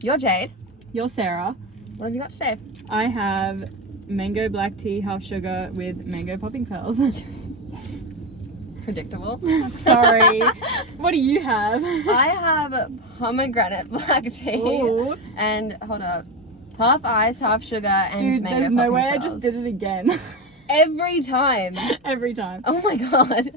You're Jade. You're Sarah. What have you got today? I have mango black tea, half sugar with mango popping pearls. Predictable. Sorry. What do you have? I have pomegranate black tea. Ooh. And hold up. Half ice, half sugar, and Dude, mango there's no popping way pearls. I just did it again. Every time. Every time. Oh my god.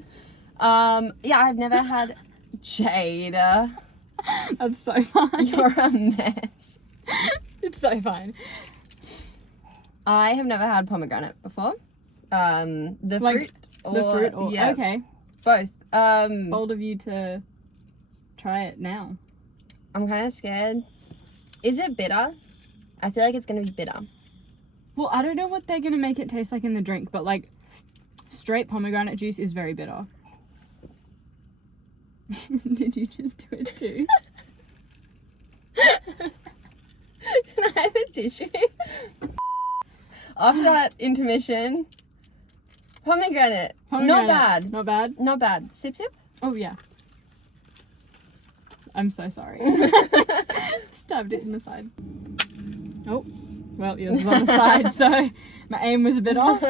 Yeah, I've never had Jade. That's so fine. You're a mess. It's so fine. I have never had pomegranate before. The Like, fruit or The fruit or yeah, okay. both. Bold of you to try it now. I'm kind of scared. Is it bitter? I feel like it's gonna be bitter. Well, I don't know what they're gonna make it taste like in the drink, but like straight pomegranate juice is very bitter. Did you just do it too? Can I have a tissue? After that intermission, pomegranate. Not bad. Not bad? Not bad. Sip, sip. Oh, yeah. I'm so sorry. Stabbed it in the side. Oh, well, yours was on the side, so my aim was a bit off.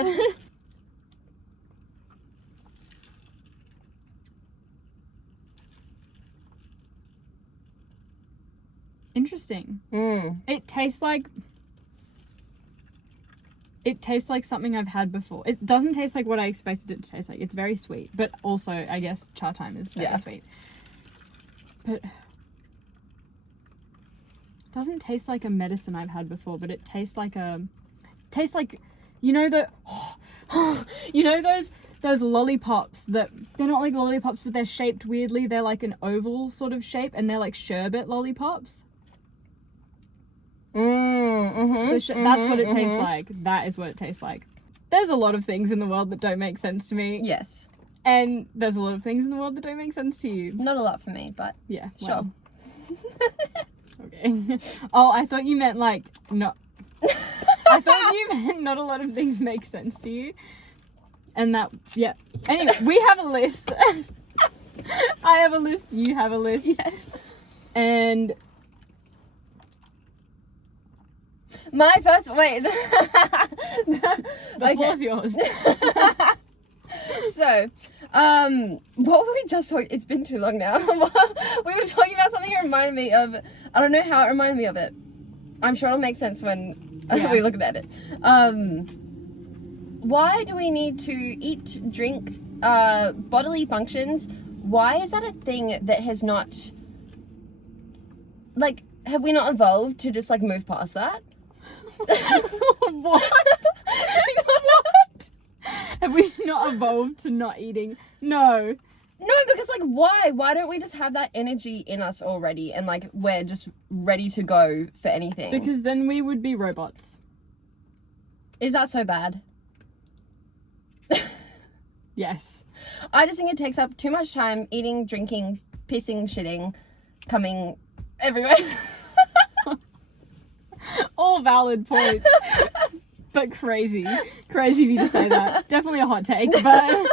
Interesting. It tastes like something I've had before. It doesn't taste like what I expected it to taste like. It's very sweet, but also I guess cha time is very sweet. But it doesn't taste like a medicine I've had before, but it tastes like you know those lollipops that they're not like lollipops, but they're shaped weirdly. They're like an oval sort of shape, and they're like sherbet lollipops. That's what it tastes like. That is what it tastes like. There's a lot of things in the world that don't make sense to me. Yes. And there's a lot of things in the world that don't make sense to you. Not a lot for me, but Yeah. sure. Well. Okay. Oh, I thought you meant like not. I thought you meant not a lot of things make sense to you. And that, yeah. Anyway, we have a list. I have a list. You have a list. Yes. And My first, wait. the floor's yours. So, what were we just talking? It's been too long now. We were talking about something that reminded me of. I don't know how it reminded me of it. I'm sure it'll make sense when we look at it. Why do we need to eat, drink, bodily functions? Why is that a thing that has not, like, have we not evolved to just like move past that? What? What? Have we not evolved to not eating? No. No, because like why? Why don't we just have that energy in us already and like we're just ready to go for anything? Because then we would be robots. Is that so bad? Yes. I just think it takes up too much time eating, drinking, pissing, shitting, coming everywhere. All valid points. But crazy. Crazy of you to say that. Definitely a hot take, but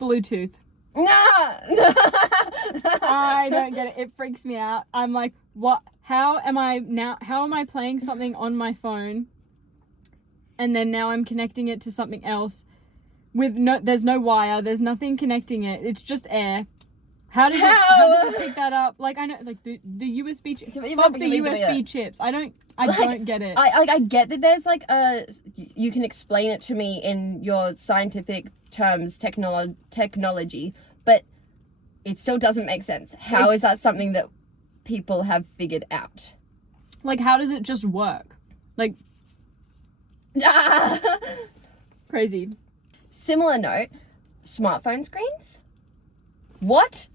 Bluetooth. Nah. I don't get it. It freaks me out. I'm like, what? How am I playing something on my phone and then now I'm connecting it to something else with there's no wire, there's nothing connecting it. It's just air. How does it pick that up? Like, I know, like the USB chips. Fuck the USB chips. I don't get it. I get that there's like you can explain it to me in your scientific terms, technology, but it still doesn't make sense. How is that something that people have figured out? Like, how does it just work? Like, crazy. Similar note, smartphone screens? What?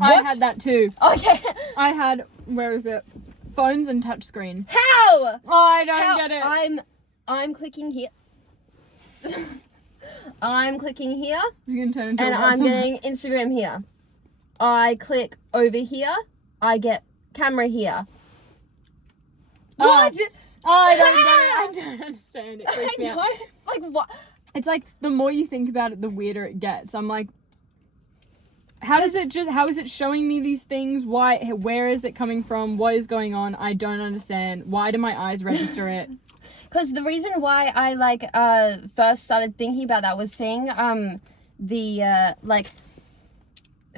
I had that too. Okay. I had, where is it? Phones and touchscreen. How? I don't get it. I'm clicking here. I'm clicking here. It's gonna turn into and I'm getting Instagram here. I click over here. I get camera here. What? I don't get it. I don't understand. It freaks me out. Like, what? It's like, the more you think about it, the weirder it gets. I'm like, how is it showing me these things? Why, where is it coming from? What is going on? I don't understand. Why do my eyes register it? Because the reason why I first started thinking about that was seeing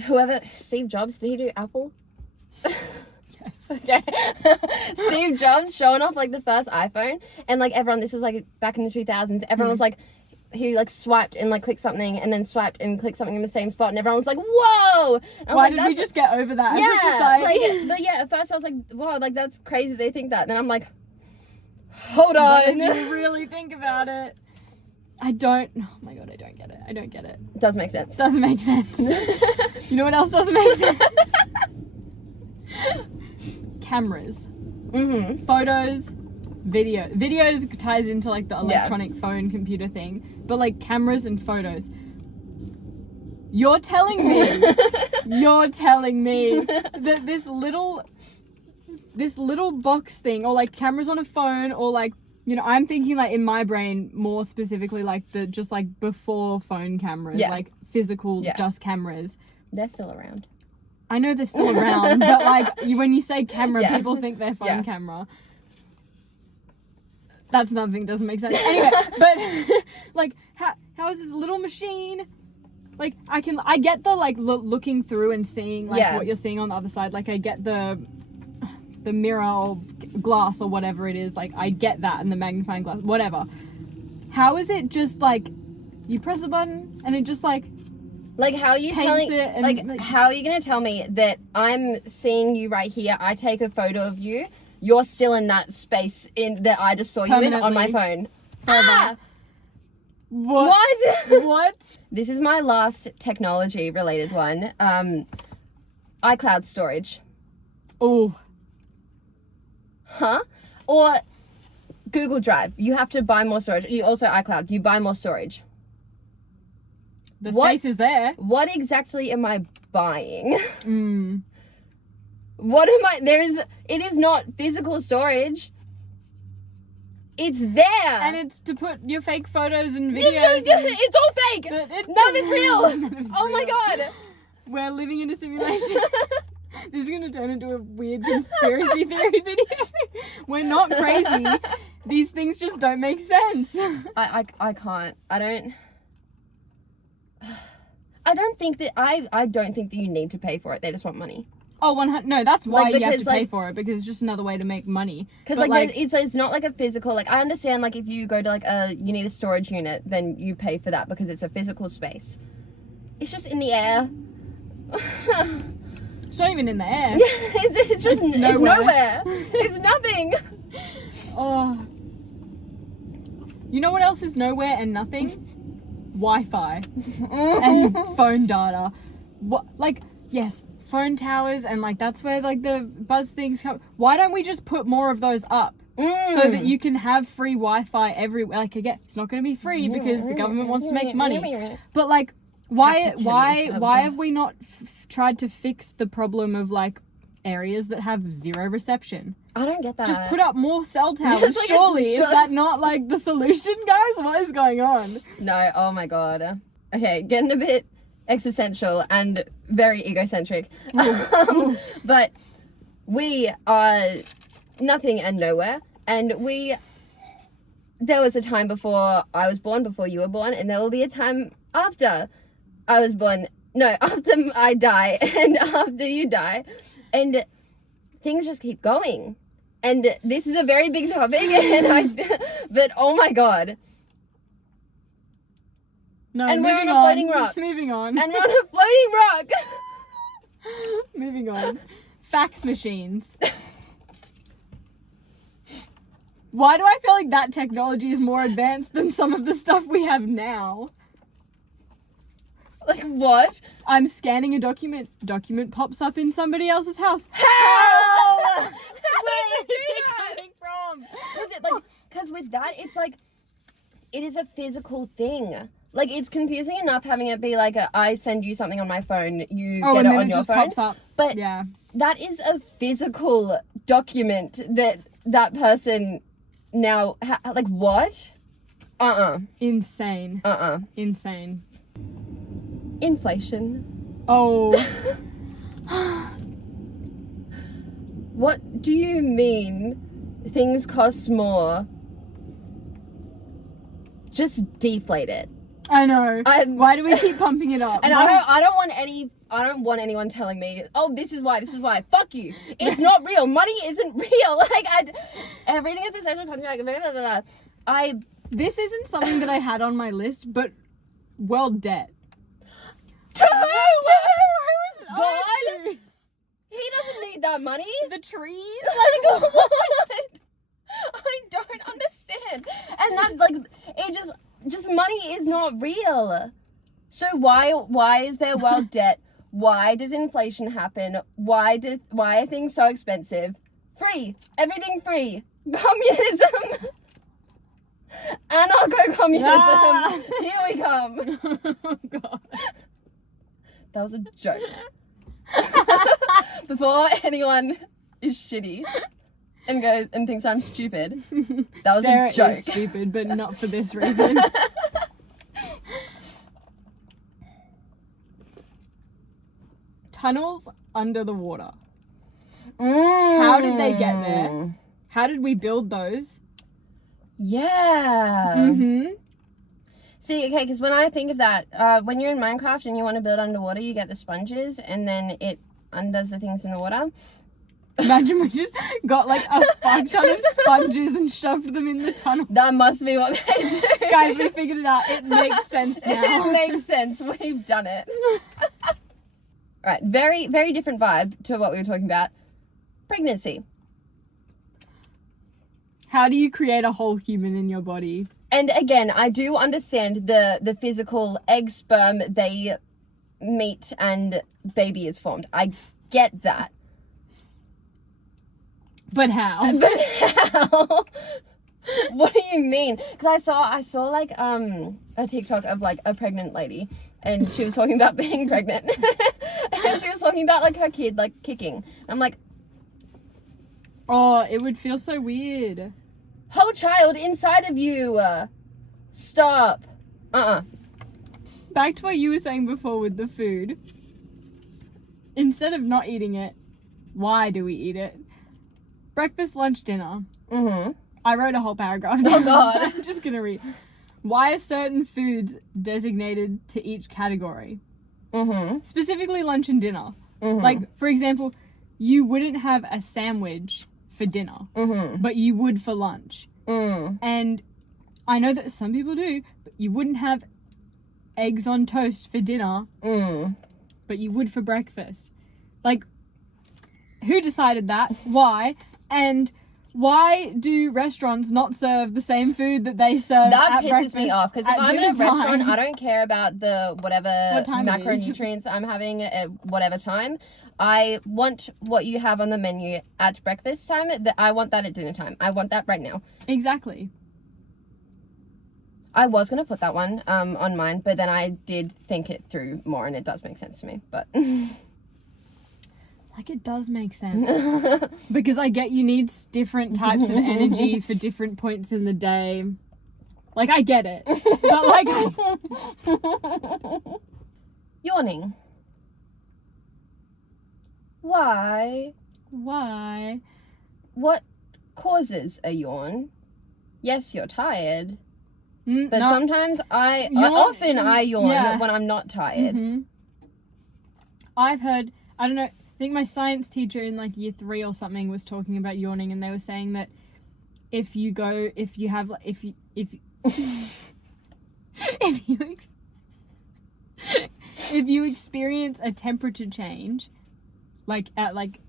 whoever, Steve Jobs, did he do Apple? Yes. Okay. Steve Jobs showing off like the first iPhone, and like everyone, this was like back in the 2000s, everyone was like, he like swiped and like clicked something and then swiped and clicked something in the same spot, and everyone was like, whoa! Why did we just get over that as a society? But yeah, at first I was like, wow, like that's crazy they think that. And then I'm like, hold on. But if you really think about it, oh my god, I don't get it. I don't get it. Doesn't make sense. Doesn't make sense. You know what else doesn't make sense? Cameras. Mm-hmm. Photos. Videos ties into like the electronic phone computer thing, but like cameras and photos. You're telling me that this little box thing, or like cameras on a phone, or like, you know, I'm thinking like in my brain more specifically like the just like before phone cameras, like physical just cameras. They're still around. I know they're still around, but like when you say camera, people think they're phone camera. That's another thing that doesn't make sense. Anyway, but like how is this little machine? Like I get the like looking through and seeing like what you're seeing on the other side. Like I get the mirror or glass or whatever it is. Like I get that, and the magnifying glass, whatever. How is it just like you press a button and it just like how are you telling like how are you gonna tell me that I'm seeing you right here, I take a photo of you, you're still in that space in that I just saw you in on my phone? What? This is my last technology related one. iCloud storage. Oh. Huh? Or Google Drive. You have to buy more storage. You also iCloud. You buy more storage. The space is there. What exactly am I buying? What am I? It is not physical storage. It's there. And it's to put your fake photos and videos. It's all fake. None of it's real. Oh my god. We're living in a simulation. This is going to turn into a weird conspiracy theory video. We're not crazy. These things just don't make sense. I can't. I don't think that you need to pay for it. They just want money. Oh, no, that's why you have to pay for it, because it's just another way to make money. Because like it's not like a physical, like I understand like if you go to like you need a storage unit, then you pay for that because it's a physical space. It's just in the air. It's not even in the air. It's just it's nowhere. It's nothing. Oh. You know what else is nowhere and nothing? Wi-Fi and phone data. What? Like, yes, phone towers, and like that's where like the buzz things come. Why don't we just put more of those up so that you can have free Wi-Fi everywhere? Like again, it's not going to be free because the government wants to make money. But like, why have we not tried to fix the problem of like areas that have zero reception? I don't get that. Just put up more cell towers. Surely, is that not like the solution, guys? What is going on? No, oh my god. Okay, getting a bit existential and very egocentric. But we are nothing and nowhere, and there was a time before I was born, before you were born, and there will be a time after I was born. No, after I die and after you die. And things just keep going. And this is a very big topic, but oh my god. No, and we're on a floating rock. Moving on. And we're on a floating rock. Moving on. Fax machines. Why do I feel like that technology is more advanced than some of the stuff we have now? Like what? I'm scanning a document. Document pops up in somebody else's house. How? Where is it coming from? Because with that, it's like, it is a physical thing. Like, it's confusing enough having it be like I send you something on my phone, you get it on your phone. Pops up. But that is a physical document that person now, like, what? Insane. Insane. Inflation. Oh. What do you mean things cost more? Just deflate it. I know. Why do we keep pumping it up? And I don't want anyone telling me, oh, this is why. Fuck you. It's not real. Money isn't real. Like, everything is a social contract. Blah, blah, blah, blah. This isn't something that I had on my list, but debt. To Who is it? God? He doesn't need that money. The trees? Like, what? I don't understand. And that, like, it just money is not real. So why is there world debt? Why does inflation happen? Why are things so expensive? Free. Everything free. Communism. Anarcho-communism. Ah. Here we come. Oh, God. That was a joke. Before anyone is shitty and goes and thinks I'm stupid, that was Sarah a joke. is stupid, but not for this reason. Tunnels under the water. How did they get there? How did we build those? Yeah. Mm-hmm. See, okay, because when I think of that, when you're in Minecraft and you want to build underwater, you get the sponges and then it undoes the things in the water. Imagine we just got like a fuck ton of sponges and shoved them in the tunnel. That must be what they do. Guys, we figured it out. It makes sense now. It makes sense. We've done it. Right, very, very different vibe to what we were talking about. Pregnancy. How do you create a whole human in your body? And again, I do understand the physical egg, sperm, they meet and baby is formed. I get that. But how? But how? What do you mean? Because I saw like a TikTok of like a pregnant lady and she was talking about being pregnant and she was talking about like her kid like kicking. I'm like, oh, it would feel so weird. whole child inside of you. Stop. Back to what you were saying before with the food. Instead of not eating it, why do we eat it? Breakfast, lunch, dinner. Mm-hmm. I wrote a whole paragraph. Oh, God. I'm just going to read. Why are certain foods designated to each category? Mm-hmm. Specifically lunch and dinner. Mm-hmm. Like, for example, you wouldn't have a sandwich for dinner, but you would for lunch. And I know that some people do, but you wouldn't have eggs on toast for dinner, but you would for breakfast. Like, who decided that? Why? And why do restaurants not serve the same food that they serve that at breakfast? pisses me off, because if I'm in a restaurant, I don't care about the whatever macronutrients I'm having at whatever time. I want what you have on the menu at breakfast time. I want that at dinner time. I want that right now. Exactly. I was going to put that one on mine, but then I did think it through more, and it does make sense to me. But like, it does make sense. Because I get you need different types of energy for different points in the day. Like, I get it. But, like... Yawning. Why? Why? What causes a yawn? Yes, you're tired. But no. sometimes I yawn when I'm not tired. I've heard, I don't know, I think my science teacher in like year 3 or something was talking about yawning, and they were saying that if you experience a temperature change, like at like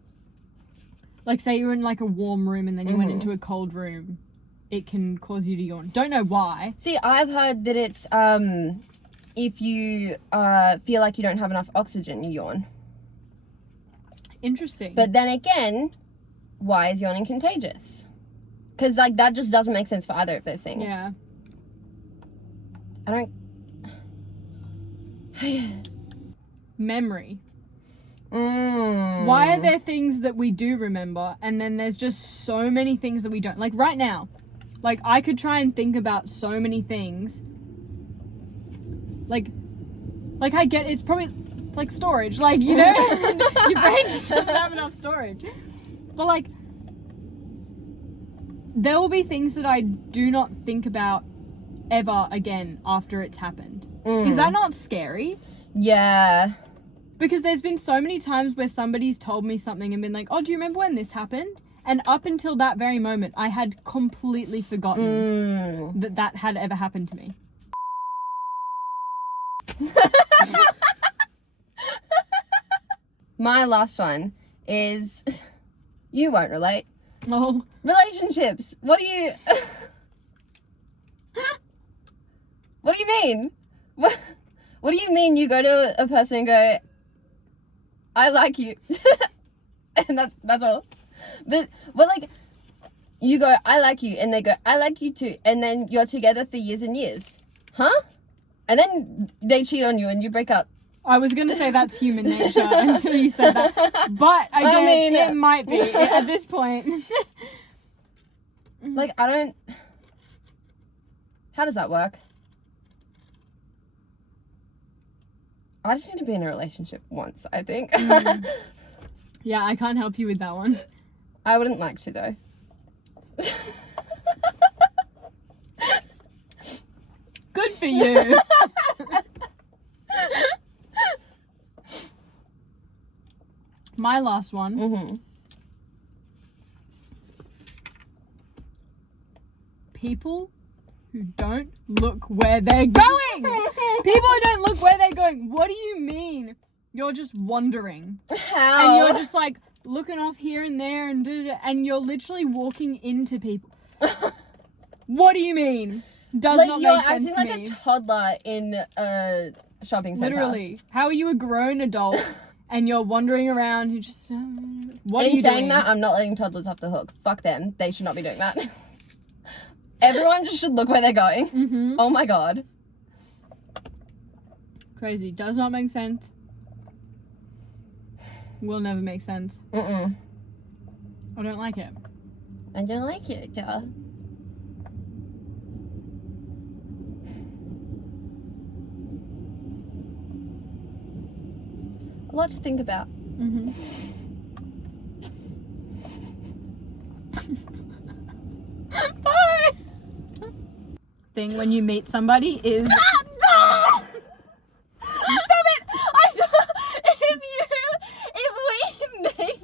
say you're in like a warm room and then you went into a cold room, it can cause you to yawn. Don't know why. See, I've heard that it's if you feel like you don't have enough oxygen, you yawn. Interesting. But then again, why is yawning contagious? Because like that just doesn't make sense for either of those things. Yeah. I don't. Memory. Why are there things that we do remember and then there's just so many things that we don't? Like right now, Like, I could try and think about so many things. Like I get it's probably like storage, like, you know, your brain just doesn't have enough storage. But like, there will be things that I do not think about ever again after it's happened. Is that not scary? Yeah. Because there's been so many times where somebody's told me something and been like, oh, do you remember when this happened? And up until that very moment, I had completely forgotten that had ever happened to me. My last one is, you won't relate. Oh. Relationships. What do you mean? What do you mean you go to a person and go, I like you? And that's all. But like, you go, I like you, and they go, I like you too, and then you're together for years and years. Huh? And then they cheat on you and you break up. I was going to say that's human nature until you said that. But I mean, it might be at this point. Like, how does that work? I just need to be in a relationship once, I think. Yeah, I can't help you with that one. I wouldn't like to, though. Good for you. My last one. People who don't look where they're going. People who don't look where they're going. What do you mean? You're just wandering. How? And you're just like looking off here and there and you're literally walking into people. What do you mean? Does like, not you're make sense acting to like me. a toddler in a shopping center. Literally. How are you a grown adult and you're wandering around? You just what are you saying doing? that, I'm not letting toddlers off the hook. Fuck them. They should not be doing that. Everyone just should look where they're going. Oh my god. Crazy. Does not make sense. Will never make sense. I don't like it. I don't like it, duh. A lot to think about. Bye. Thing when you meet somebody is Stop it! If we meet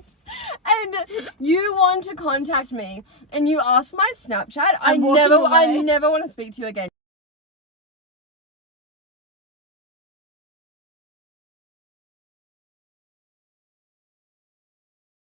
and you want to contact me and you ask for my Snapchat, I never want to speak to you again.